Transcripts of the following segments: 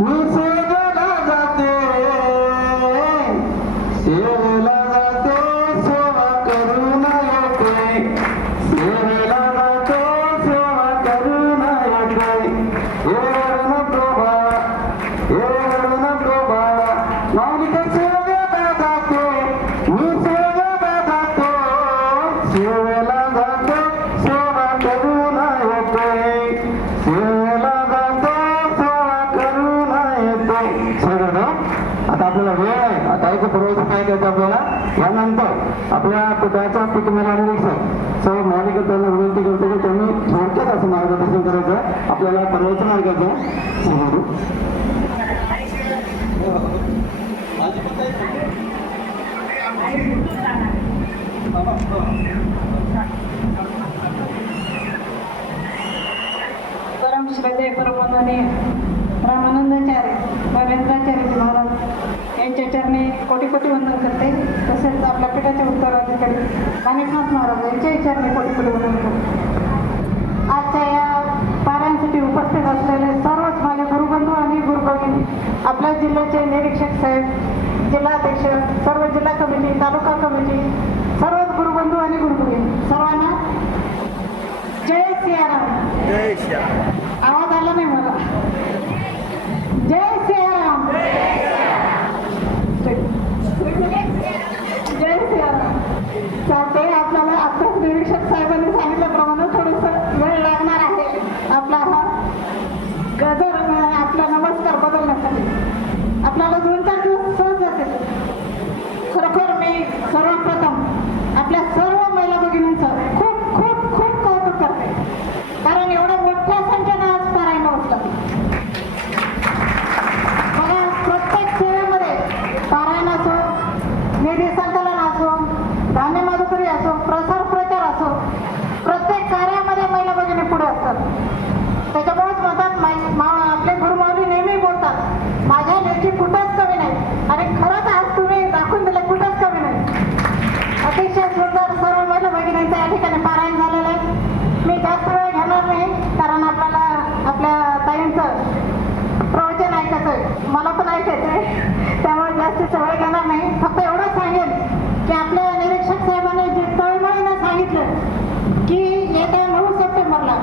मी आपल्याला यानंतर आपल्या पिठाच्या कुटुंबाला निरीक्षक सर्व महानगरपालिका विनंती करतो की त्यांनी थोडक्यात असं मार्गदर्शन करायचं. आपल्याला प्रवचन ऐकायचं आहे. परम श्रद्धे परमवंदनीय रामानंदाचार्य महाराज. यांच्या चरणी कोटी कोटी वंदन करते. तसेच आपल्या पिठाच्या उत्तराधिकारी कानिकनाथ महाराज यांच्याही चरणी कोटी कोटी वंदन करते. आजच्या या पाऱ्यांसाठी उपस्थित असलेले सर्वच माझे गुरुबंधू आणि गुरुभगिनी आपल्या जिल्ह्याचे निरीक्षक साहेब जिल्हाध्यक्ष सर्व जिल्हा कमिटी तालुका कमिटी सर्वच गुरुबंधू आणि गुरुभगिनी सर्वांना जय सियाराम. आवाज आला नाही मला जय सियाराम जय सियाराम चालते आपल्याला आत्ताच निरीक्षक साहेबांनी सांगितल्याप्रमाणे थोडस वेळ लागणार आहे आपला हा गजर अं, आपला नमस्कार बदलण्यासाठी आपल्याला दोन चार दिवस सहज जातील खरोखर मी सर्वप्रथम आपल्या सर्व महिला भगिनींचं खूप खूप खूप कौतुक करते कारण एवढ्या मोठ्या संख्येनं आज पारायण बसलं बघा प्रत्येक सेवेमध्ये पारायण असो निधी संकलन असो धान्य माधुकरी असो प्रसार प्रचार असो प्रत्येक कार्यामध्ये महिला भगिनी पुढे असतात त्याच्यामुळेच म्हणतात मा- आपले गुरुमाऊली नेहमी बोलतात माझ्या लेखी कुठंच कमी नाही. आणि खरंच आज तुम्ही दाखवून दिलं कुठंच कमी नाही. अतिशय सुंदर सर्व महिला भगिनींचं या ठिकाणी पारायण झालेलं आहे. मी जास्त वेळ घेणार नाही कारण आपल्याला आपल्या ताईंचं प्रवचन ऐकायचं आहे मला पण ऐकायचं आहे त्यामुळे जास्त वेळ घेणार नाही फक्त एवढं सांगेन की आपल्या निरीक्षक साहेबांनी जे तळमळीनं सांगितलं की येत्या नऊ सप्टेंबरला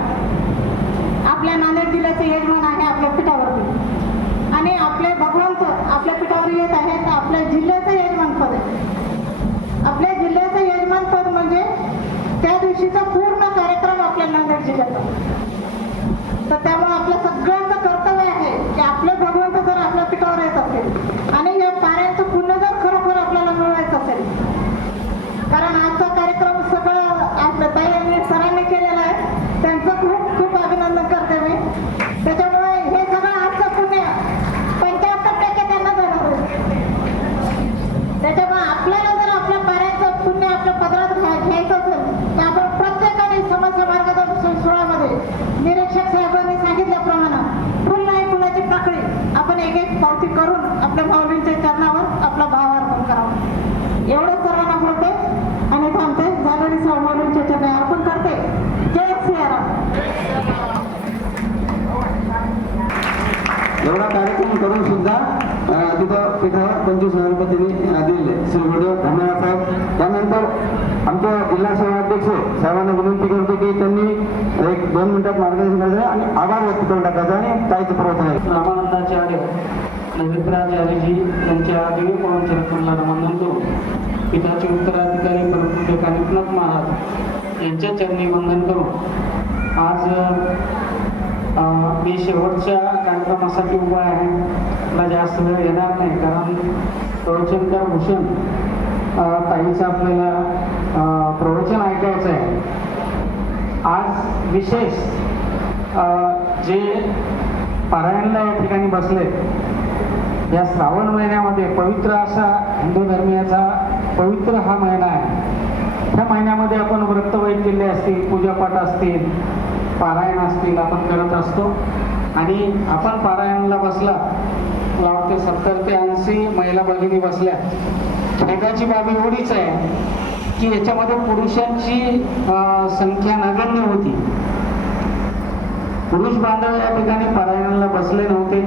आपल्या नांदेड जिल्ह्याचे यजमान आहे आपल्या पीठावरती आणि आपले भगवंत आपल्या पीठावर येत आहे तर आपल्या जिल्ह्याचं यजमान पद आहे आपल्या जिल्ह्याचं यजमान पद म्हणजे त्या दिवशीचा पूर्ण कार्यक्रम आपल्या नांदेड जिल्ह्याचा तर त्यामुळे आपलं सगळ्यांचं कर्तव्य आहे की आपले भगवंत जर आपल्या पिठावर येत असेल आणि या पाऱ्यांचं पुण्य जर खरोखर आपल्याला मिळवायचं असेल कारण आजचा कार्यक्रम सगळं आपल्या ताईंनी सरांनी केलेला आहे त्यांचं खूप खूप अभिनंदन करते मी त्याच्यामुळे हे सगळं आजचं पुण्य पंच्याहत्तर टक्के त्यांना जाणार आहे त्याच्यामुळे आपल्याला जर आपल्या पाऱ्याचं पुण्य आपल्या पदरात घ्या- घ्यायचं असेल तर आपण प्रत्येकाने समस्या मार्गदर्शन सोहळ्यामध्ये निरीक्षक साहेबांनी सांगितल्याप्रमाणे फुल नाही फुलाची पाकळी आपण एक एक पावती करून आपल्या माऊलींच्या चरणावर आपला भाव अर्पण करावा एवढं सर्वांना बोलते आणि थांबते झालेली सर्व माऊलींच्या चरणी अर्पण करते जय सियाराम एवढा कार्यक्रम करून सुद्धा अं, तिथं तिथं पंचवीस हजार रुपये त्यांनी दिले श्री गुरुदेव धन्यवाद साहेब. त्यानंतर आमच्या जिल्हा सेवाध्यक्ष साहेबांना विनंती करतो की त्यांनी एक दोन मिनिटात मार्गदर्शन करायचं आणि आभार व्यक्त करून टाकायचा आणि काहीच प्रवचन आहे. रामानंदाचार्य नैवेद्याचार्यजी यांच्या दिव्य पवन चरित्राला वंदन करून पिताचे उत्तराधिकारी परमपूज्य कानिपनाथ महाराज यांच्या चरणी वंदन करून आज मी शेवटच्या कार्यक्रमासाठी उभा आहे. मला जास्त वेळ येणार नाही कारण प्रवचनकार भूषण ताईचं आपल्याला प्रवचन ऐकायचं आहे. आज विशेष जे पारायणला या ठिकाणी बसले या श्रावण महिन्यामध्ये पवित्र असा हिंदू धर्मीयाचा पवित्र हा महिना आहे. ह्या महिन्यामध्ये आपण व्रतवैकल्य असतील पूजापाठ असतील पारायण असतील आपण करत असतो. आणि आपण पारायणाला बसला मला वाटते सत्तर ते ऐंशी महिला भगिनी बसल्या. खेदाची बाब एवढीच आहे की याच्यामध्ये पुरुषांची संख्या नगण्य होती. पुरुष बांधव या ठिकाणी पारायणाला बसले नव्हते.